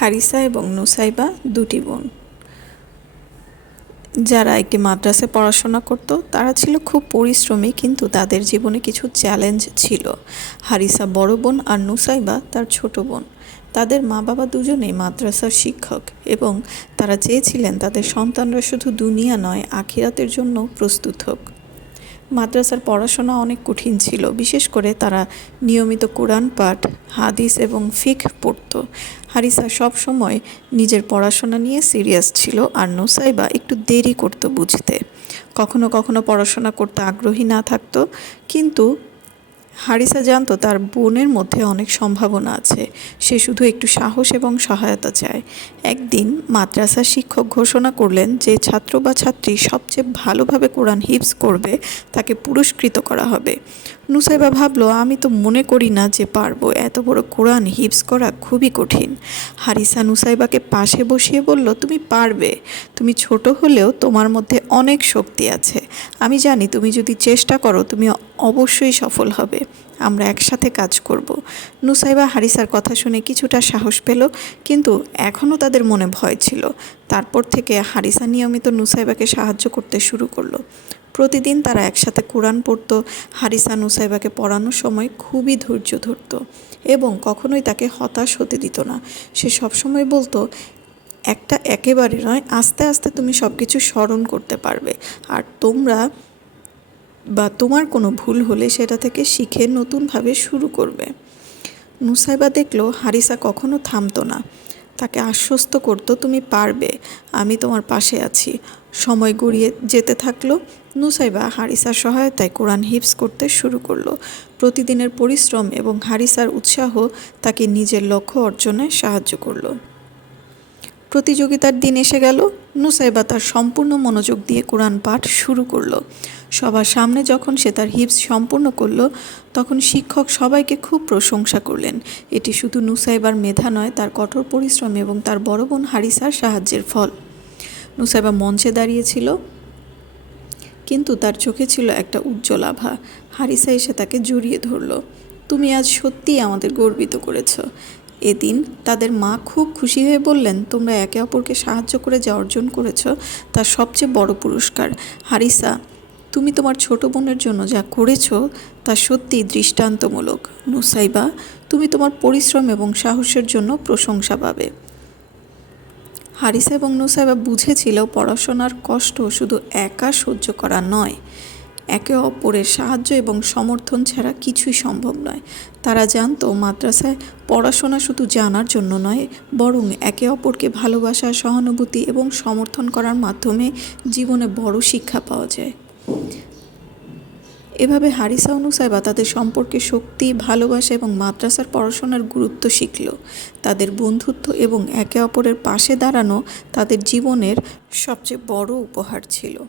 হারিসা এবং নুসাইবা দুটি বোন। যারা একটি মাদ্রাসায় পড়াশোনা করত, তারা ছিল খুব পরিশ্রমী, কিন্তু তাদের জীবনে কিছু চ্যালেঞ্জ ছিল। হারিসা বড় বোন আর নুসাইবা তার ছোট বোন। তাদের মা বাবা দুজনেই মাদ্রাসার শিক্ষক এবং তারা চেয়েছিলেন তাদের সন্তানরা শুধু দুনিয়া নয়, আখিরাতের জন্য প্রস্তুত হোক। মাদ্রাসার পড়াশোনা অনেক কঠিন ছিল, বিশেষ করে তারা নিয়মিত কোরআন পাঠ, হাদিস এবং ফিক পড়ত। হারিসা সব সময় নিজের পড়াশোনা নিয়ে সিরিয়াস ছিল আর নোসাইবা একটু দেরি করতো বুঝতে। কখনো কখনো পড়াশোনা করতে আগ্রহী না থাকতো, কিন্তু হারিসা জানতো তার বোনের মধ্যে অনেক সম্ভাবনা আছে। সে শুধু একটু সাহস এবং সহায়তা চায়। একদিন মাদ্রাসার শিক্ষক ঘোষণা করলেন যে ছাত্র বা ছাত্রী সবচেয়ে ভালোভাবে কোরআন হিপস করবে, তাকে পুরস্কৃত করা হবে। নুসাইবা ভাবলো, আমি তো মনে করি না যে পারব। এত বড় কোরআন হিপস করা খুবই কঠিন। হারিসা নুসাইবাকে পাশে বসিয়ে বলল, তুমি পারবে। তুমি ছোট হলেও তোমার মধ্যে অনেক শক্তি আছে। আমি জানি তুমি যদি চেষ্টা করো, তুমি অবশ্যই সফল হবে। আমরা একসাথে কাজ করব। নুসাইবা হারিসার কথা শুনে কিছুটা সাহস পেল, কিন্তু এখনও তাদের মনে ভয় ছিল। তারপর থেকে হারিসা নিয়মিত নুসাইবাকে সাহায্য করতে শুরু করল। প্রতিদিন তারা একসাথে কোরআন পড়তো, হারিসা নুসাইবাকে পড়ানোর সময় খুবই ধৈর্য ধরতো এবং কখনোই তাকে হতাশ হতে দিত না। সে সবসময় বলতো একটা একেবারে নয়, আস্তে আস্তে তুমি সব কিছু স্মরণ করতে পারবে। আর তোমরা বা তোমার কোনো ভুল হলে সেটা থেকে শিখে নতুনভাবে শুরু করবে। নুসাইবা দেখল, হারিসা কখনো থামতো না। তাকে আশ্বস্ত করতো, তুমি পারবে, আমি তোমার পাশে আছি। সময় গড়িয়ে যেতে থাকল, নুসাইবা হারিসার সহায়তায় কোরআন হিপস করতে শুরু করল। প্রতিদিনের পরিশ্রম এবং হারিসার উৎসাহ তাকে নিজের লক্ষ্য অর্জনে সাহায্য করল। প্রতিযোগিতার দিন এসে গেল। নুসাইবা তার সম্পূর্ণ মনোযোগ দিয়ে কোরআন পাঠ শুরু করল। সবার সামনে যখন সে তার হিপস সম্পূর্ণ করল, তখন শিক্ষক সবাইকে খুব প্রশংসা করলেন। এটি শুধু নুসাইবার মেধা নয়, তার কঠোর পরিশ্রম এবং তার বড় বোন হারিসার সাহায্যের ফল। নুসাইবা মঞ্চে দাঁড়িয়েছিল, কিন্তু তার চোখে ছিল একটা উজ্জ্বল আভা। হারিসা এসে তাকে জড়িয়ে ধরল, তুমি আজ সত্যিই আমাদের গর্বিত করেছ। এদিন তাদের মা খুব খুশি হয়ে বললেন, তোমরা একে অপরকে সাহায্য করে যা অর্জন করেছ তার সবচেয়ে বড় পুরস্কার। হারিসা, তুমি তোমার ছোট বোনের জন্য যা করেছ তা সত্যিই দৃষ্টান্তমূলক। নুসাইবা, তুমি তোমার পরিশ্রম এবং সাহসের জন্য প্রশংসা পাবে। হারিসা এবং নুসাইবা বুঝেছিল পড়াশোনার কষ্ট শুধু একা সহ্য করা নয় একে অপরের সাহায্য এবং সমর্থন ছাড়া কিছুই সম্ভব নয়। তারা জানতো, মাদ্রাসায় পড়াশোনা শুধু জানার জন্য নয়, বরং একে অপরকে ভালোবাসা, সহানুভূতি এবং সমর্থন করার মাধ্যমে জীবনে বড় শিক্ষা পাওয়া যায়। এভাবে হারিসা অনুসাইবা তাদের সম্পর্কে শক্তি, ভালোবাসা এবং মাদ্রাসার পড়াশোনার গুরুত্ব শিখল। তাদের বন্ধুত্ব এবং একে অপরের পাশে দাঁড়ানো তাদের জীবনের সবচেয়ে বড় উপহার ছিল।